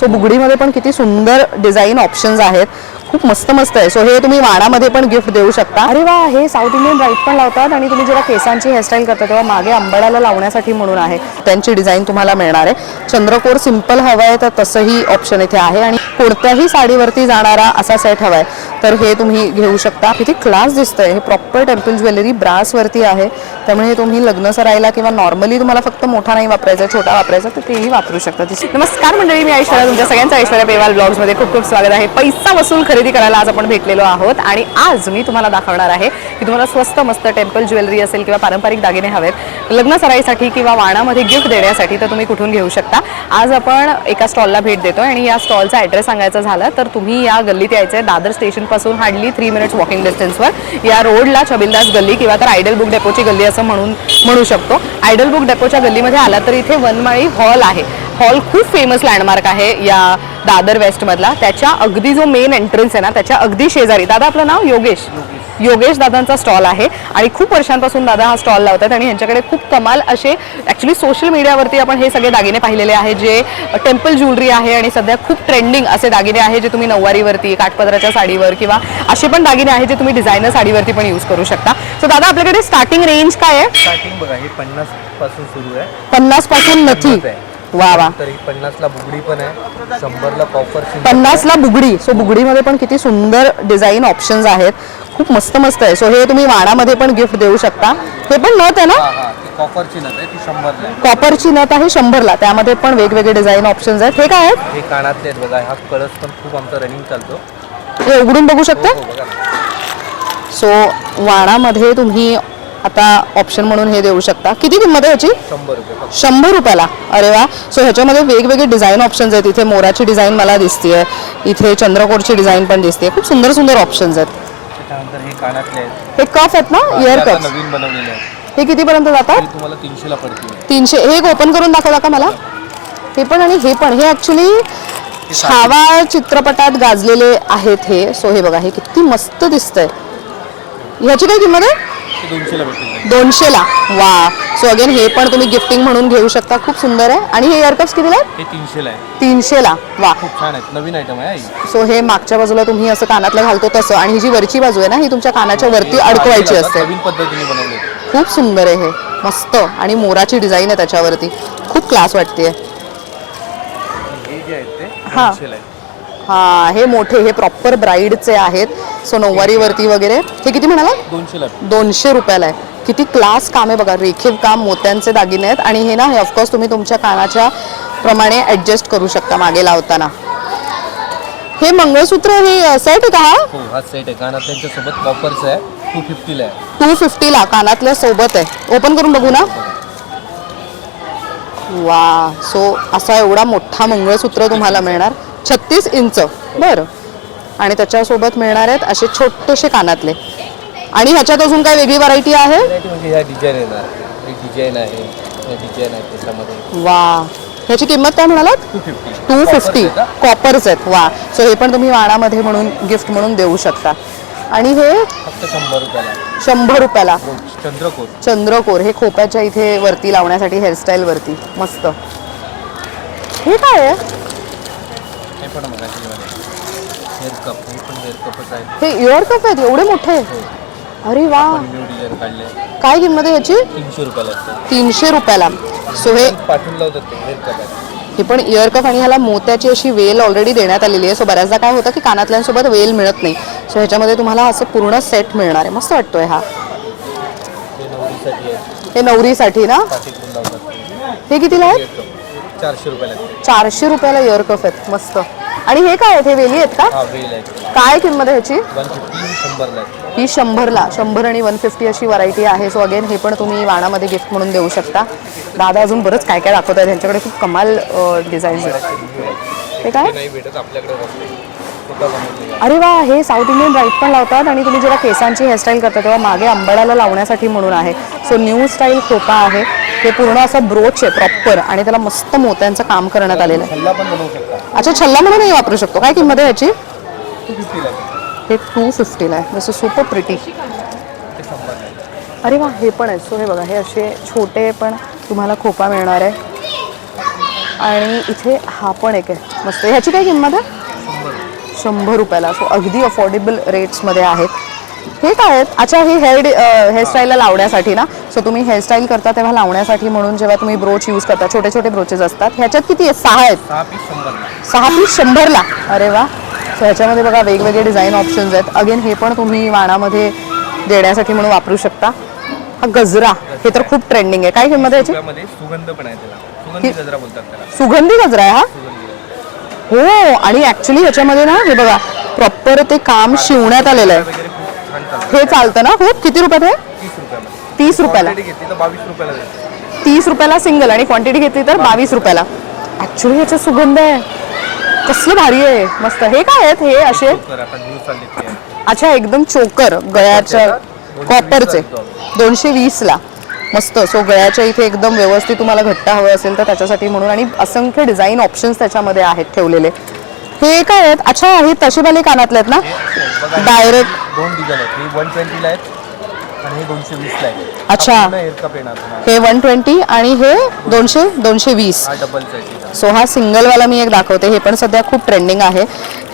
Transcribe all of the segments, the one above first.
So बुगडीमध्ये पण किती सुंदर डिझाईन ऑप्शन्स आहेत, खूप मस्त मस्त आहे. सो हे तुम्ही वाणामध्ये पण गिफ्ट देऊ शकता. अरे वा, हे साऊथ इंडियन ब्राईट पण लावतात आणि तुम्ही जेव्हा केसांची हेअरस्टाईल करता तेव्हा मागे अंबाडाला लावण्यासाठी म्हणून आहे, त्यांची डिझाईन तुम्हाला मिळणार आहे. चंद्रकोर सिंपल हवा आहे तर तसंही ऑप्शन इथे आहे आणि कोणत्याही साडीवरती जाणारा असा सेट हवा आहे तर हे तुम्ही घेऊ शकता. किती क्लास दिसतंय. हे प्रॉपर टेम्पल ज्वेलरी ब्रासवरती आहे, त्यामुळे तुम्ही लग्न सरायला किंवा नॉर्मली तुम्हाला फक्त मोठा नाही वापरायचा, छोटा वापरायचा तर तेही वापरू शकता. नमस्कार मंडळी, मी ऐश्वर्या, तुमच्या सगळ्यांचं ऐश्वर्या पेवाल ब्लॉग्समध्ये खूप खूप स्वागत आहे. पैसा वसूल खरेदी करायला आज आपण भेटलेलो आहोत आणि आज मी तुम्हाला दाखवणार आहे की तुम्हाला स्वस्त मस्त टेम्पल ज्वेलरी असेल किंवा पारंपरिक दागिने हवेत लग्न सराईसाठी किंवा वाणामध्ये गिफ्ट देण्यासाठी तर तुम्ही कुठून घेऊ शकता. आज आपण एका स्टॉलला भेट देतो आणि या स्टॉलचा ॲड्रेस सांगायचा झाला तर तुम्ही या गल्लीत यायचं आहे. दादर स्टेशनपासून हार्डली 3 मिनिट्स वॉकिंग डिस्टन्सवर या रोडला छबिलदास गल्ली किंवा तर आयडल बुक डेपोची गल्ली असं म्हणू शकतो. आयडल बुक डेपोच्या गल्लीमध्ये आला तर इथे वनमाळी हॉल आहे. हॉल खूप फेमस लँडमार्क आहे या दादर वेस्टमधला. त्याच्या अगदी जो मेन एंट्रन्स आहे ना त्याच्या अगदी शेजारी, दादा आपलं नाव योगेश दादांचा स्टॉल आहे आणि खूप वर्षांपासून दादा हा स्टॉल लावतात आणि यांच्याकडे खूप कमाल असे ॲक्च्युली सोशल मीडियावरती आपण हे सगळे दागिने पाहिलेले आहे जे टेम्पल ज्वेलरी आहे आणि सध्या खूप ट्रेंडिंग असे दागिने आहे जे तुम्ही नऊवारीवरती, काठपदराच्या साडीवर किंवा असे पण दागिने आहेत जे तुम्ही डिझायनर साडीवरती पण यूज करू शकता. सो दादा आपल्याकडे स्टार्टिंग रेंज काय आहे? स्टार्टिंग बघा हे 50 पासून सुरू आहे. 50 पासून नथी. वा वा. तर 50 ला बुगडी पण आहे, 100 ला कॉपर. 50 ला बुगडी. सो बुगडीमध्ये पण किती सुंदर डिझाईन ऑप्शन्स आहेत, खूप मस्त मस्त आहे. सो हे तुम्ही वाणामध्ये पण गिफ्ट देऊ शकता. हे पण नथ आहे ना? कॉपरची नथ आहे, ती 100 ला. कॉपरची नथ आहे 100 ला. त्यामध्ये पण वेगवेगळे डिझाईन ऑप्शन्स आहेत. हे काय आहेत? हे कानातले आहेत बघा. हा कळस पण खूप आमचा रनिंग चालतो. हे उघडून बघू शकता. सो वाणामध्ये तुम्ही आता ऑप्शन म्हणून हे देऊ शकता. किती किंमत आहे याची? 100 रुपये. 100 रुपयाला. अरे वा. सो ह्याच्यामध्ये वेगवेगळे डिझाईन ऑप्शन्स आहेत. इथे मोराची डिझाईन मला दिसतेय, इथे चंद्रकोरची डिझाईन पण दिसते. खूप सुंदर सुंदर ऑप्शन्स आहेत. त्यानंतर हे कानातले आहेत. हे कफ आहेत ना, इयर कफ. नवीन बनवलेले आहेत. हे कितीपर्यंत जातात? तुम्हाला 300 ला पडतील. 300. हे ओपन करून दाखवला का मला? हे पण आणि हे पण. हे ॲक्च्युली छावा चित्रपटात गाजलेले आहेत हे. सो हे बघा, हे किती मस्त दिसतंय. ह्याची काय किंमत आहे? 200 ला भेटतील. 200 ला. वा. सो अगेन हे पण तुम्ही गिफ्टिंग म्हणून घेऊ शकता. खूप सुंदर आहे. आणि हे इयरकप्स कितीला आहेत? हे 300 ला आहे. 300 ला. वा. खूप छान आहेत, नवीन आयटम आहे. सो हे मागच्या बाजूला तुम्ही असं कानातलं घालतो तसं, आणि ही जी वरची बाजू आहे ना ही तुमच्या कानाच्या वरती अडकवायची असते. नवीन पद्धतीने बनवले. खूप सुंदर आहे हे, मस्त. आणि मोराची डिझाईन आहे त्याच्यावरती, खूप क्लास वाटते. हे जे आहेत ते 200 ला आहे. हा, हे मोठे, हे प्रॉपर ब्राईडचे आहेत. सो नऊवारीवरती वगैरे. हे किती म्हणाला? 200 ला. 200 रुपयाला आहे. किती क्लास काम आहे बघा. रेखीव काम, मोत्यांचे दागिने आहेत आणि हे ना हे ऑफकोर्स तुम्ही तुमच्या कानाच्या प्रमाणे ऍडजस्ट करू शकता मागे लावताना. हे मंगळसूत्र हे सेट आहे का? हो, हा सेट आहे. कानातल्यांच्या सोबत कॉपरचा आहे. 250 ला आहे. 250 ला कानातल्या सोबत आहे. ओपन करून बघू ना. वा. सो असा एवढा मोठा मंगळसूत्र तुम्हाला मिळणार. 36 इंच. बरं. आणि त्याच्यासोबत मिळणार आहेत असे छोटेसे कानातले. आणि ह्याच्यात अजून काय वेगळी व्हरायटी आहे? म्हणजे ह्या डिझाईन येणार. ही डिझाईन आहे, हे डिझाईन आहे त्याच्यामध्ये. वा. ह्याची किंमत काय म्हणालात? 250. कॉपर्स आहेत. वा. सो हे पण तुम्ही वाणामध्ये म्हणून गिफ्ट म्हणून देऊ शकता. आणि हे फक्त 100 रुपयाला. 100 रुपयाला. चंद्रकोर. हे खोप्याच्या इथे वरती लावण्यासाठी हेअरस्टाईल वरती. मस्त. हे काय आहे? हे पण बघा, हेअर कप. हे पण हेअर कपच आहे. हे इयर कप आहेत एवढे मोठे? अरे वा. न्यू डिझाईन काढले. काय किंमत आहे याची? 300 रुपयाला. 300 रुपयाला. सो हे पाठवून लावतात ते हेअर कप आहे. हे पण इयर कप आणि ह्याला मोत्याची अशी वेल ऑलरेडी देण्यात आलेली आहे. सो बऱ्याचदा काय होतं की कानातल्यांसोबत वेल मिळत नाही. सो ह्याच्यामध्ये तुम्हाला असं पूर्ण सेट मिळणार आहे. मस्त वाटतोय हा. हे नवरीसाठी ना. हे कितीला आहे? 400 रुपयाला. 400 रुपयाला इयर कप आहेत. मस्त. आणि हे काय आहेत? हे वेली आहेत का? हा, वेल आहे. काय किंमत आहे ह्याची? 150, 100 ला. ही 100 ला. 100 आणि 150 अशी व्हरायटी आहे. सो अगेन हे पण तुम्ही वाणामध्ये गिफ्ट म्हणून देऊ शकता. दादा अजून बरंच काय काय दाखवत आहेत. त्यांच्याकडे खूप कमाल डिझाईन्स आहेत. हे काय? नाही भेटत आपल्याकडे. अरे वा. हे साऊथ इंडियन ब्राईट पण लावतात आणि तुम्ही जेव्हा केसांची हेअरस्टाईल करता तेव्हा मागे अंबाडाला लावण्यासाठी म्हणून आहे. सो न्यू स्टाईल खोपा आहे. हे पूर्ण असं ब्रोच आहे प्रॉपर आणि त्याला मस्त मोत्यांचं काम करण्यात आलेलं आहे. छल्ला पण बनवू शकता. अच्छा, छल्ला म्हणूनही वापरू शकतो. काय किंमत आहे याची? 250 ला. हे 250 ला आहे. जसं सुपर प्रिटी. अरे वा. हे पण आहे. सो हे बघा, हे असे छोटे पण तुम्हाला खोपा मिळणार आहे. आणि इथे हा पण एक आहे मस्त. ह्याची काय किंमत आहे? 100 रुपयाला. सो अगदी अफोर्डेबल रेट्समध्ये आहेत. हे काय आहेत? अच्छा, हे हेअरस्टाईलला लावण्यासाठी ना. सो तुम्ही हेअरस्टाईल करता तेव्हा लावण्यासाठी म्हणून जेव्हा तुम्ही ब्रोच यूज करता, छोटे छोटे ब्रोचेस असतात. ह्याच्यात किती आहेत? 6 आहेत. 6 पीस 100ला. अरे वा. सो ह्याच्यामध्ये बघा वेगवेगळे डिझाईन ऑप्शन्स आहेत. अगेन हे पण तुम्ही वाणामध्ये देण्यासाठी म्हणून वापरू शकता. हा गजरा, हे तर खूप ट्रेंडिंग आहे. काय किंमत आहे याची? सुगंध पण आहे त्याला, सुगंधी गजरा बोलतात त्याला. सुगंधी गजरा आहे हा. हो, आणि ऍक्च्युली ह्याच्यामध्ये ना हे बघा प्रॉपर ते काम शिवण्यात आलेलं आहे. हे चालतं ना? हो. किती रुपयात आहे? 30 रुपयाला. 30 रुपयाला सिंगल आणि क्वांटिटी घेतली तर 22 रुपयाला. ऍक्च्युली ह्याचा सुगंध आहे. कसलं भारी आहे, मस्त. हे काय आहेत? हे असे अच्छा एकदम चोकर गळ्याच्या कॉपरचे 220ला. मस्त. सो गळ्याच्या इथे एकदम व्यवस्थित तुम्हाला घट्ट हवं असेल तर त्याच्यासाठी म्हणून. आणि असंख्य डिझाईन ऑप्शन्स त्याच्यामध्ये आहेत ठेवलेले. हे काय आहेत? अच्छा, हे तशेवाले कानातले आहेत ना डायरेक्ट? 2 डिझाईन आहेत. ही 120 ला आहेत आणि हे 220 ला आहे. अच्छा, हे 120 आणि हे 220. Double size. सो हा सिंगलवाला मी एक दाखवते. हे पण सध्या खूप ट्रेंडिंग आहे.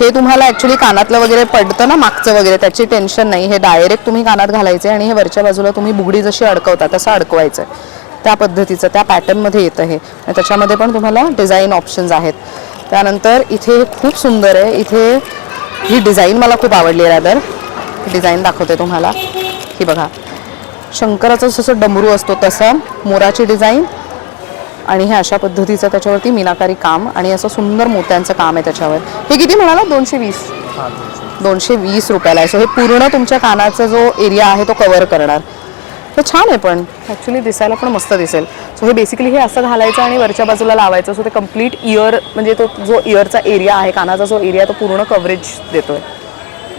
हे तुम्हाला ॲक्च्युली कानातलं वगैरे पडतं ना मागचं वगैरे, त्याची टेन्शन नाही. हे डायरेक्ट तुम्ही कानात घालायचे आणि हे वरच्या बाजूला तुम्ही बुगडी जशी अडकवता तसं अडकवायचं. त्या पद्धतीचं त्या पॅटर्नमध्ये येतं हे. आणि त्याच्यामध्ये पण तुम्हाला डिझाईन ऑप्शन्स आहेत. त्यानंतर इथे खूप सुंदर आहे. इथे ही डिझाईन मला खूप आवडली आहे. रादर डिझाईन दाखवते तुम्हाला. ही बघा, शंकराचं जसं डमरू असतो तसं मोराची डिझाईन आणि हे अशा पद्धतीचं त्याच्यावरती मीनाकारी काम आणि असं सुंदर मोत्यांचं काम आहे त्याच्यावर. हे किती म्हणाला? 220 रुपयाला आहे. सो हे पूर्ण तुमच्या कानाचा जो एरिया आहे तो कव्हर करणार. हे छान आहे, पण ॲक्च्युली दिसायला पण मस्त दिसेल. सो हे बेसिकली हे असं घालायचं आणि वरच्या बाजूला लावायचं. सो ते कम्प्लीट इयर म्हणजे तो जो इयरचा एरिया आहे, कानाचा जो एरिया तो पूर्ण कव्हरेज देतोय.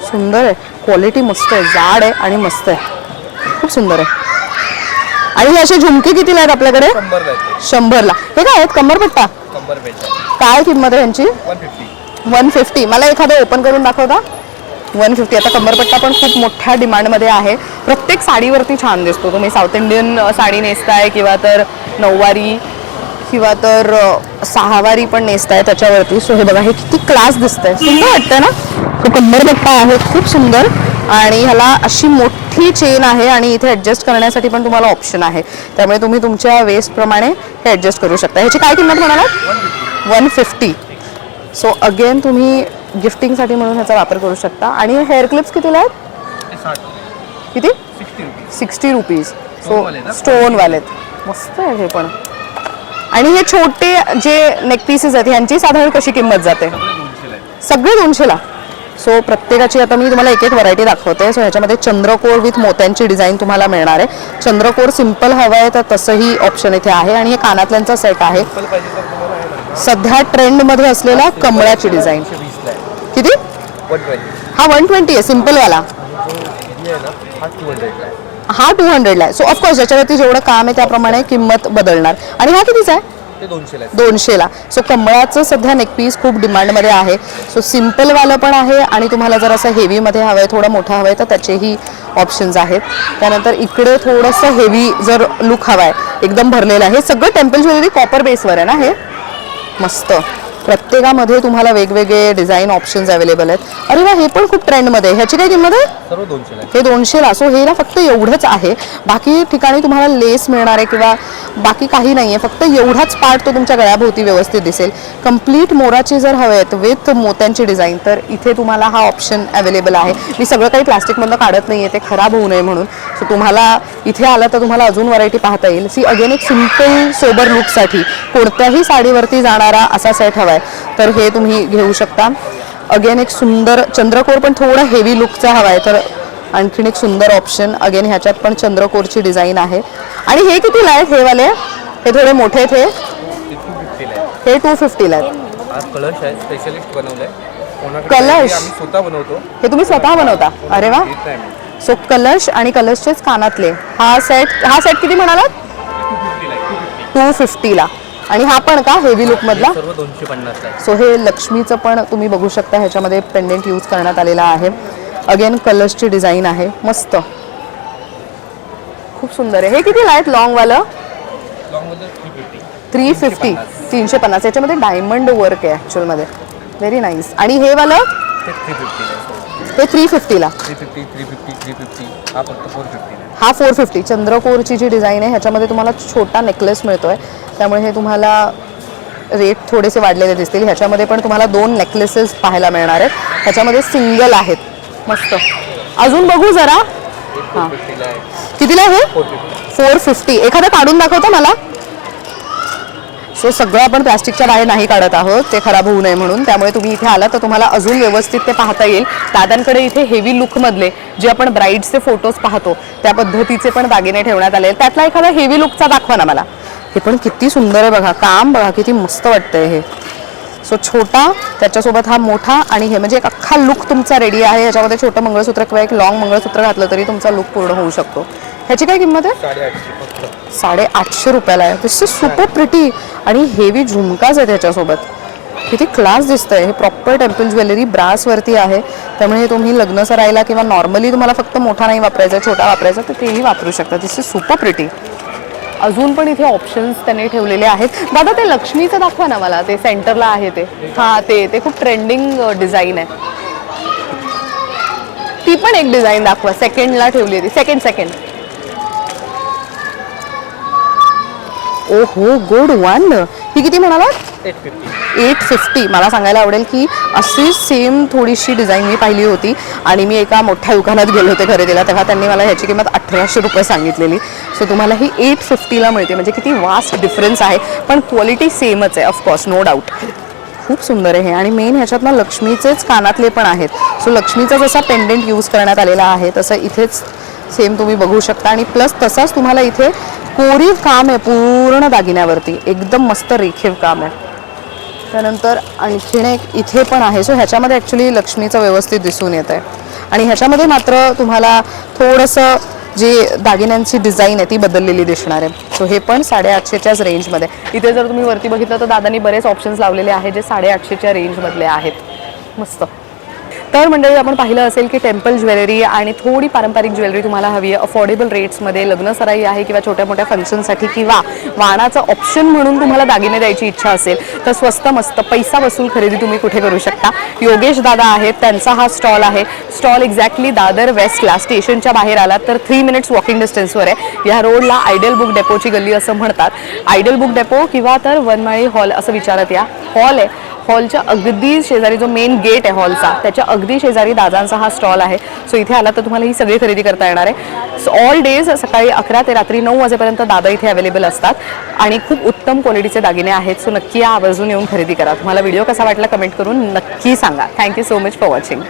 सुंदर आहे, क्वालिटी मस्त आहे, जाड आहे आणि मस्त आहे, खूप सुंदर आहे. आणि हे असे झुमके कितीला आहेत आपल्याकडे? 100ला. हे काय आहेत? कमरपट्टा. काय किंमत आहे यांची? 150. मला एखादं ओपन करून दाखवता? 150. आता कमरपट्टा पण खूप मोठ्या डिमांडमध्ये आहे. प्रत्येक साडीवरती छान दिसतो. तुम्ही साऊथ इंडियन साडी नेसताय किंवा तर नऊवारी किंवा तर सहावारी पण नेसताय त्याच्यावरती. सो हे बघा, हे किती क्लास दिसतंय, सुंदर वाटतंय ना. तो कमरपट्टा आहे खूप सुंदर आणि ह्याला अशी मोठी चेन आहे आणि इथे ॲडजस्ट करण्यासाठी पण तुम्हाला ऑप्शन आहे. त्यामुळे तुम्ही तुमच्या वेस्टप्रमाणे हे ॲडजस्ट करू शकता. ह्याची काय किंमत म्हणाला? 150. सो अगेन तुम्ही गिफ्टिंगसाठी म्हणून ह्याचा वापर करू शकता. आणि हेअर क्लिप्स कितीला आहेत? किती? 60 रुपीज. सो स्टोनवाले मस्त आहे हे पण. आणि हे छोटे जे नेक पीसेस आहेत ह्यांची साधारण कशी किंमत जाते? सगळे 200ला. सो प्रत्येकाची आता मी तुम्हाला एक एक व्हरायटी दाखवते. सो ह्याच्यामध्ये चंद्रकोर विथ मोत्यांची डिझाईन तुम्हाला मिळणार आहे. चंद्रकोर सिम्पल हवं आहे तर तसंही ऑप्शन इथे आहे. आणि हे कानातल्यांचा सेट आहे. सध्या ट्रेंडमध्ये असलेला कमळाची डिझाईन. किती? 120. हा 120 आहे सिम्पलवाला. हा 200ला आहे. सो ऑफकोर्स ज्याच्यावरती जेवढं काम आहे त्याप्रमाणे किंमत बदलणार. आणि हा कितीचा आहे? 200ला. सो कमळाचं सध्या नेकपीस खूप डिमांडमध्ये आहे. सो सिम्पलवालं पण आहे आणि तुम्हाला जर असं हेवीमध्ये हवं आहे, थोडं मोठं हवं आहे तर त्याचेही ऑप्शन्स आहेत. त्यानंतर इकडे थोडंसं हेवी जर लुक हवा आहे, एकदम भरलेलं आहे. हे सगळं टेम्पल ज्वेलरी कॉपर बेसवर आहे ना. हे मस्त. प्रत्येकामध्ये तुम्हाला वेगवेगळे डिझाईन ऑप्शन्स अवेलेबल आहेत. अरे वा, हे पण खूप ट्रेंडमध्ये आहे. ह्याची काय किंमत आहे? सर्व 200ला. हे 200ला. सो हे ना फक्त एवढंच आहे, बाकी ठिकाणी तुम्हाला लेस मिळणार आहे किंवा बाकी काही नाही आहे. फक्त एवढाच पार्ट तो तुमच्या गळ्याभोवती व्यवस्थित दिसेल. कम्प्लीट मोराची जर हवे आहेत विथ मोत्यांची डिझाईन तर इथे तुम्हाला हा ऑप्शन अवेलेबल आहे. मी सगळं काही प्लास्टिकमधनं काढत नाही आहे, ते खराब होऊ नये म्हणून. सो तुम्हाला इथे आलं तर तुम्हाला अजून व्हरायटी पाहता येईल. सी अगेन एक सिम्पल सोबर लुकसाठी कोणत्याही साडीवरती जाणारा असा सेट हवा आहे तर हे तुम्ही घेऊ शकता. अगेन एक सुंदर चंद्रकोर पण थोडं हेवी लुकचा हवा आहे तर आणखीन एक सुंदर ऑप्शन. अगेन ह्याच्यात पण चंद्रकोरची डिझाईन आहे. आणि हे कितीला आहेत? हे वाले हे थोडे मोठे आहेत. हे 250ला आहेत. कलश आहे, स्पेशलिस्ट बनवलंय. कलश आम्ही स्वतः बनवतो. हे तुम्ही स्वतः बनवता? अरे वा. सो कलश आणि कलशचेच कानातले. हा सेट किती म्हणालात? 250ला. आणि हा पण का हेवी लुक मधला? सर्व 250 आहे. सो हे लक्ष्मीचं पण तुम्ही बघू शकता, ह्याच्यामध्ये पेंडेंट यूज करण्यात आलेला आहे. अगेन कलर्सची डिझाईन आहे, मस्त खूप सुंदर आहे. हे कितीला आहेत लॉंगवालं? 350 350 याच्यामध्ये डायमंड वर्क आहे ॲक्च्युअलमध्ये. Very nice. आणि हे वालं ते 350 ते 350ला. 350 350 350 हा फक्त 450 हा 450 चंद्रकोरची जी डिझाईन आहे ह्याच्यामध्ये तुम्हाला छोटा नेकलेस मिळतोय, त्यामुळे हे तुम्हाला रेट थोडेसे वाढलेले दिसतील. ह्याच्यामध्ये पण तुम्हाला 2 नेकलेसेस पाहायला मिळणार आहेत. ह्याच्यामध्ये सिंगल आहेत. मस्त. अजून बघू जरा. हां, कितीला आहे? 450. एखादं काढून दाखवतो मला. सो सगळं आपण प्लास्टिकच्या बाहेर नाही काढत आहोत, ते खराब होऊ नये म्हणून. त्यामुळे तुम्ही इथे आला तर तुम्हाला अजून व्यवस्थित ते पाहता येईल. दादांकडे इथे हेवी लुकमधले जे आपण ब्राईड्सचे फोटोज पाहतो त्या पद्धतीचे पण दागिने ठेवण्यात आले. त्यातला एखादा हेवी लुकचा दाखवा ना मला. हे पण किती सुंदर आहे बघा, काम बघा किती मस्त वाटतंय हे. सो छोटा त्याच्यासोबत हा मोठा, आणि हे म्हणजे एक अख्खा लुक तुमचा रेडी आहे. ह्याच्यामध्ये छोटं मंगळसूत्र किंवा एक लॉंग मंगळसूत्र घातलं तरी तुमचा लुक पूर्ण होऊ शकतो. ह्याची काय किंमत आहे? 850 रुपयाला आहे. दिस इज सुपर प्रिटी. आणि हेवी झुमकाच आहे त्याच्यासोबत. किती क्लास दिसतंय. हे प्रॉपर टेम्पल ज्वेलरी ब्रासवरती आहे, त्यामुळे हे तुम्ही लग्न सरायला किंवा नॉर्मली तुम्हाला फक्त मोठा नाही वापरायचा, छोटा वापरायचा, तर तेही वापरू शकता. दिस इज सुपर प्रिटी. अजून पण इथे ऑप्शन्स त्यांनी ठेवलेले आहेत. दादा ते लक्ष्मीचं दाखवा ना मला, ते सेंटरला आहे ते. हां, ते खूप ट्रेंडिंग डिझाईन आहे. ती पण एक डिझाईन दाखवा. सेकंडला ठेवली होती. सेकंड. ओहो, गुड वन. ही किती म्हणाला? 850. मला सांगायला आवडेल की अशी सेम थोडीशी डिझाईन मी पाहिली होती आणि मी एका मोठ्या दुकानात गेले होते खरेदीला, तेव्हा त्यांनी मला ह्याची किंमत 1800 रुपये सांगितलेली. सो तुम्हाला ही 850ला मिळते. म्हणजे किती वास्ट डिफरन्स आहे, पण क्वालिटी सेमच आहे ऑफकोर्स, नो डाऊट. खूप सुंदर आहे हे. आणि मेन ह्याच्यात ना लक्ष्मीचेच कानातले पण आहेत. सो लक्ष्मीचा जसा पेंडेंट यूज करण्यात आलेला आहे तसं इथेच सेम तुम्ही बघू शकता. आणि प्लस तसाच तुम्हाला इथे कोरीव काम आहे पूर्ण दागिन्यावरती, एकदम मस्त रेखीव काम आहे. त्यानंतर आणखीन एक इथे पण आहे. सो ह्याच्यामध्ये ॲक्च्युली लक्ष्मीचं व्यवस्थित दिसून येत आहे. आणि ह्याच्यामध्ये मात्र तुम्हाला थोडंसं जी दागिन्यांची डिझाईन आहे ती बदललेली दिसणार आहे. सो हे पण 850च्याच रेंजमध्ये. इथे जर तुम्ही वरती बघितलं तर दादांनी बरेच ऑप्शन्स लावलेले आहेत जे 850च्या रेंजमधले आहेत. मस्त. तर मंडळी, आपण पाहिलं असेल की टेम्पल ज्वेलरी आणि थोडी पारंपरिक ज्वेलरी तुम्हाला हवी आहे अफोर्डेबल रेट्समध्ये, लग्नसराई आहे किंवा छोट्या मोठ्या फंक्शनसाठी, किंवा वाणाचं ऑप्शन म्हणून तुम्हाला दागिने द्यायची इच्छा असेल तर स्वस्त मस्त पैसा वसूल खरेदी तुम्ही कुठे करू शकता. योगेश दादा आहेत, त्यांचा हा स्टॉल आहे. स्टॉल एक्झॅक्टली दादर वेस्टला स्टेशनच्या बाहेर आलात तर 3 मिनिट्स वॉकिंग डिस्टन्सवर आहे. या रोडला आयडियल बुक डेपोची गल्ली असं म्हणतात. आयडियल बुक डेपो किंवा तर वनमाळी हॉल असं विचारत या. हॉल आहे, हॉलच्या अगदी शेजारी जो मेन गेट आहे हॉलचा त्याच्या अगदी शेजारी दादांचा हा स्टॉल आहे. सो इथे आला तर तुम्हाला ही सगळी खरेदी करता येणार आहे. सो ऑल डेज सकाळी 11 ते रात्री 9 वाजेपर्यंत दादा इथे अवेलेबल असतात आणि खूप उत्तम क्वालिटीचे दागिने आहेत. सो नक्की आवर्जून येऊन खरेदी करा. तुम्हाला व्हिडिओ कसा वाटला कमेंट करून नक्की सांगा. Thank you so much for watching.